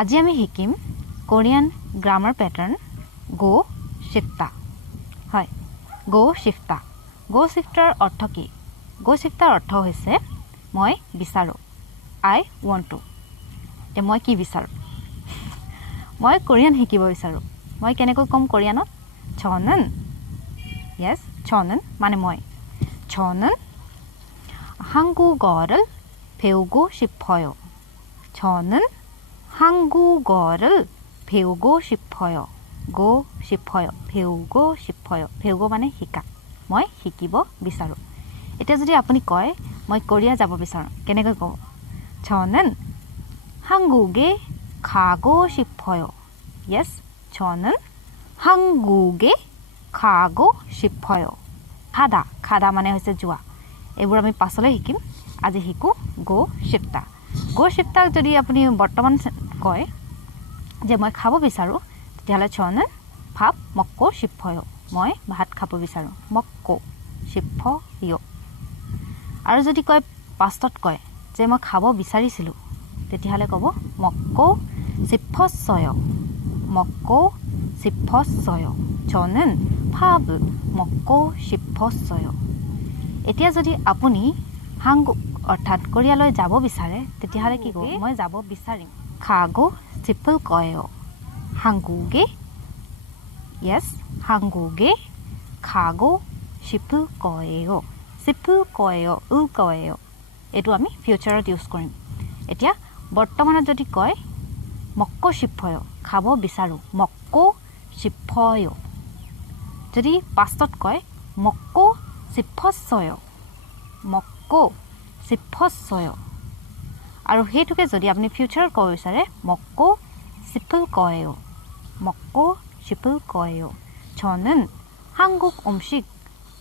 আজি আমি শিকিম কোৰিয়ান গ্ৰামাৰ প্যাটাৰ্ন গো শিফটা হয় গো শিফটা গো শিফটাৰ অৰ্থ কি গো শিফটাৰ অৰ্থ হৈছে মই বিচাৰো আই ওয়ান্ট টু তে মই কি বিচাৰো মই কোৰিয়ান শিকিব বিচাৰো মই কেনেকৈ কম কোৰিয়ানত 저는 yes 저는 মানে মই 저는 한국어를 배우고 싶어요 저는 한국어를 배우고 싶어요 고 싶어요 배우고 싶어요 배우고 মানে শিকা মই শিকিব বিচাৰো এটা যদি আপুনি কয় মই কোৰিয়া যাব বিচাৰো কেনেকৈ কব 저는 한국에 가고 싶어요 yes 저는 한국에 가고 싶어요 가다 মানে হৈছে যোৱা এবোৰ আমি পাছলৈ শিকিম আজি শিকো গো শিফটা যদি আপুনি বৰ্তমান কয় যে মই খাব বিচাৰো তেতিয়াহলে 저는 밥 먹고 싶어요 মই ভাত খাব বিচাৰো 먹고 싶어요 আৰু যদি কয় পাষ্টত কয় যে মই খাব বিচাৰিছিলো তেতিয়াহলে কব 먹고 싶었어요 저는 밥 먹고 싶었어요 এতিয়া যদি আপুনি 한국 অৰ্থাৎ কোৰিয়ালৈ যাব বিচাৰে তেতিয়াহলে কি কব মই যাব বিচাৰিম 가고 싶을 거예요 한국에 yes 한국에 가고 싶을 거예요 을 거예요 এটো আমি ফিউচাৰত ইউজ কৰিম এতিয়া বৰ্তমানত যদি কয় 먹고 싶어요 খাব বিচাৰো 먹고 싶어요 যদি পাষ্টত কয় 먹고 싶었어요 আৰু হেতুকে যদি আপুনি ফিউচাৰত ক'ব বিচাৰে 먹고 싶을 거예요 저는 한국 음식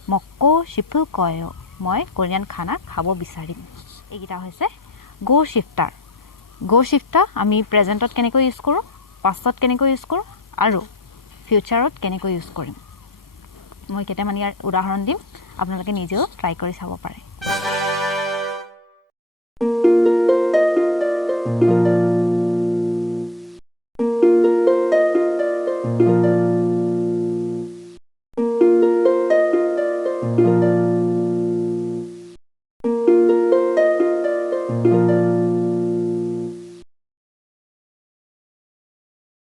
먹고 싶을 거예요 মই কোৰিয়ান খানা খাব বিচাৰিম এইটা হৈছে গো শিফটা আমি প্ৰেজেন্টত কেনেকৈ ইউজ কৰো পাষ্টত কেনেকৈ ইউজ কৰো আৰু ফিউচাৰত কেনেকৈ ইউজ কৰিম মই কেইটামান ইয়াৰ উদাহৰণ দিম আপোনালোকে নিজেও ট্ৰাই কৰি চাব পাৰে